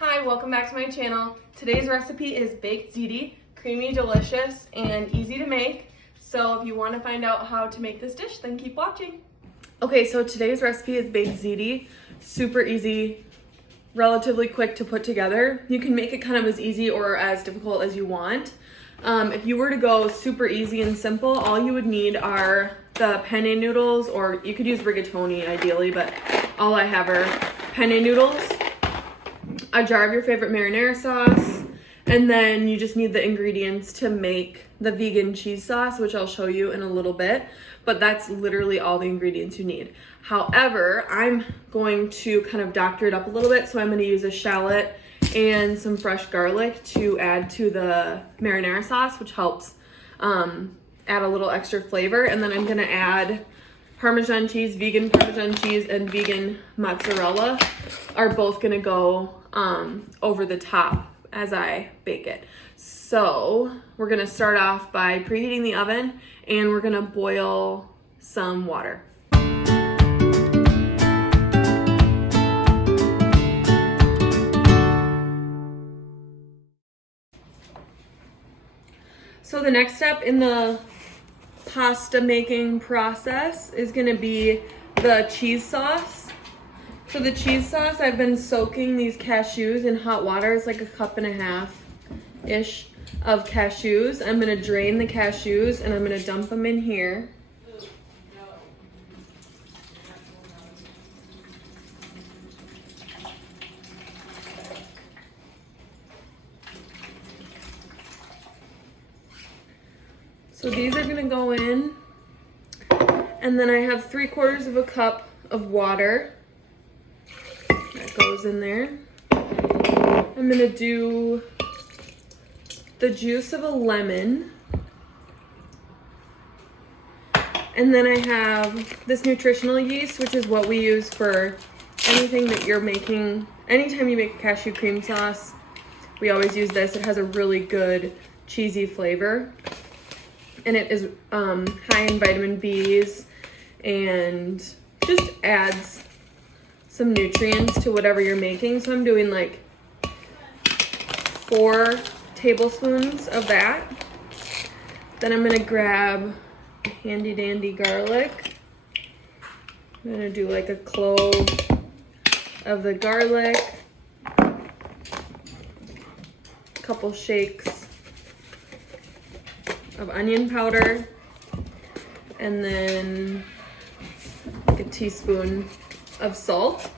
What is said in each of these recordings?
Hi, welcome back to my channel. Today's recipe is baked ziti, creamy, delicious, and easy to make. So if you want to find out how to make this dish, then keep watching. Okay, so today's recipe is baked ziti. Super easy, relatively quick to put together. You can make it kind of as easy or as difficult as you want. If you were to go super easy and simple, all you would need are the penne noodles, or you could use rigatoni ideally, but all I have are penne noodles, a jar of your favorite marinara sauce, and then you just need the ingredients to make the vegan cheese sauce, which I'll show you in a little bit, but that's literally all the ingredients you need. However, I'm going to kind of doctor it up a little bit, so I'm going to use a shallot and some fresh garlic to add to the marinara sauce, which helps add a little extra flavor. And then I'm going to add Parmesan cheese, vegan Parmesan cheese, and vegan mozzarella are both going to go over the top as I bake it. So we're going to start off by preheating the oven, and we're going to boil some water. So the next step in the pasta making process is going to be the cheese sauce. So the cheese sauce, I've been soaking these cashews in hot water. It's like a cup and a half-ish of cashews. I'm going to drain the cashews and I'm going to dump them in here. So these are gonna go in, and then I have 3/4 of a cup of water that goes in there. I'm gonna do the juice of a lemon, and then I have this nutritional yeast, which is what we use for anything that you're making. Anytime you make a cashew cream sauce, we always use this. It has a really good cheesy flavor. And it is high in vitamin B's and just adds some nutrients to whatever you're making. So I'm doing like 4 tablespoons of that. Then I'm gonna grab handy dandy garlic. I'm gonna do like a clove of the garlic, a couple shakes of onion powder, and then like a teaspoon of salt.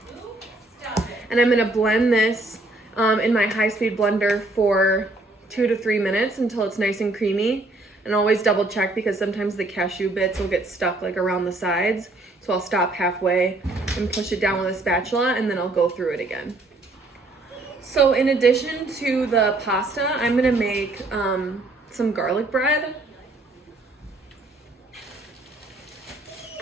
And I'm gonna blend this in my high-speed blender for 2 to 3 minutes until it's nice and creamy. And always double check, because sometimes the cashew bits will get stuck like around the sides. So I'll stop halfway and push it down with a spatula, and then I'll go through it again. So in addition to the pasta, I'm gonna make some garlic bread.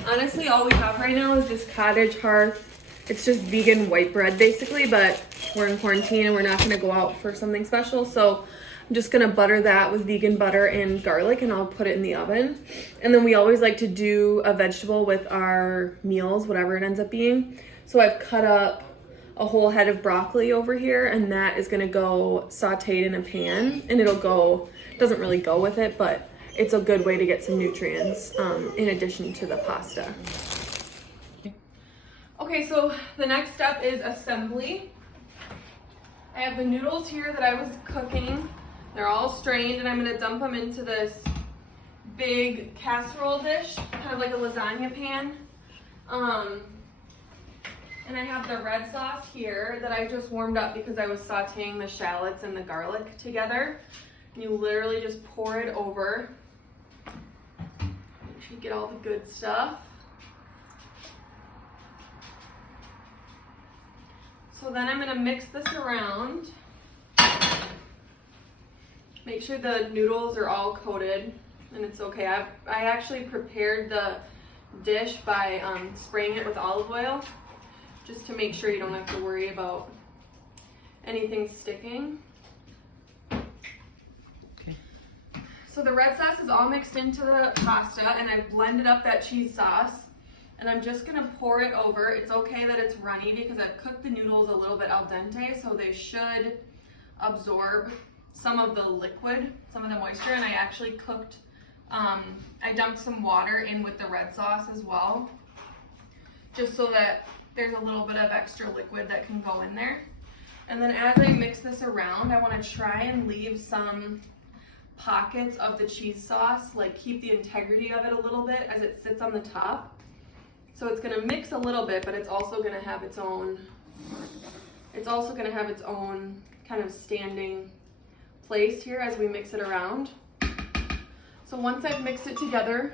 Honestly, all we have right now is just cottage hearth. It's just vegan white bread basically, but we're in quarantine and we're not gonna go out for something special. So I'm just gonna butter that with vegan butter and garlic, and I'll put it in the oven. And then we always like to do a vegetable with our meals, whatever it ends up being. So I've cut up a whole head of broccoli over here, and that is gonna go sauteed in a pan, and it doesn't really go with it, but it's a good way to get some nutrients in addition to the pasta. Okay, so the next step is assembly. I have the noodles here that I was cooking. They're all strained, and I'm gonna dump them into this big casserole dish, kind of like a lasagna pan. And I have the red sauce here that I just warmed up because I was sauteing the shallots and the garlic together. And you literally just pour it over. Make sure you get all the good stuff. So then I'm gonna mix this around. Make sure the noodles are all coated, and it's okay. I actually prepared the dish by spraying it with olive oil, just to make sure you don't have to worry about anything sticking. Okay. So the red sauce is all mixed into the pasta, and I've blended up that cheese sauce. And I'm just gonna pour it over. It's okay that it's runny because I've cooked the noodles a little bit al dente, so they should absorb some of the liquid, some of the moisture. And I actually cooked, I dumped some water in with the red sauce as well, just so that there's a little bit of extra liquid that can go in there. And then as I mix this around, I wanna try and leave some pockets of the cheese sauce, like keep the integrity of it a little bit as it sits on the top. So it's gonna mix a little bit, but it's also gonna have its own kind of standing place here as we mix it around. So once I've mixed it together,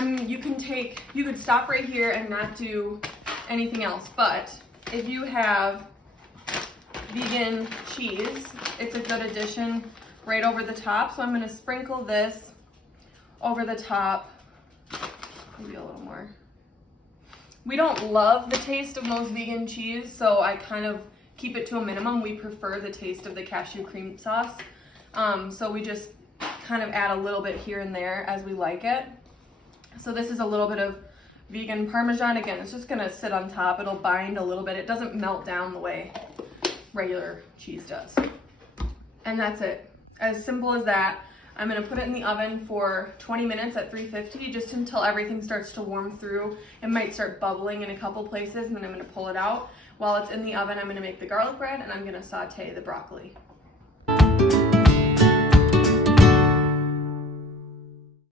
you could stop right here and not do anything else, but if you have vegan cheese, it's a good addition right over the top. So I'm gonna sprinkle this over the top, maybe a little more. We don't love the taste of most vegan cheese, so I kind of keep it to a minimum. We prefer the taste of the cashew cream sauce. So we just kind of add a little bit here and there as we like it. So this is a little bit of vegan Parmesan. Again, it's just gonna sit on top. It'll bind a little bit. It doesn't melt down the way regular cheese does. And that's it. As simple as that. I'm gonna put it in the oven for 20 minutes at 350, just until everything starts to warm through. It might start bubbling in a couple places, and then I'm gonna pull it out. While it's in the oven, I'm gonna make the garlic bread, and I'm gonna saute the broccoli.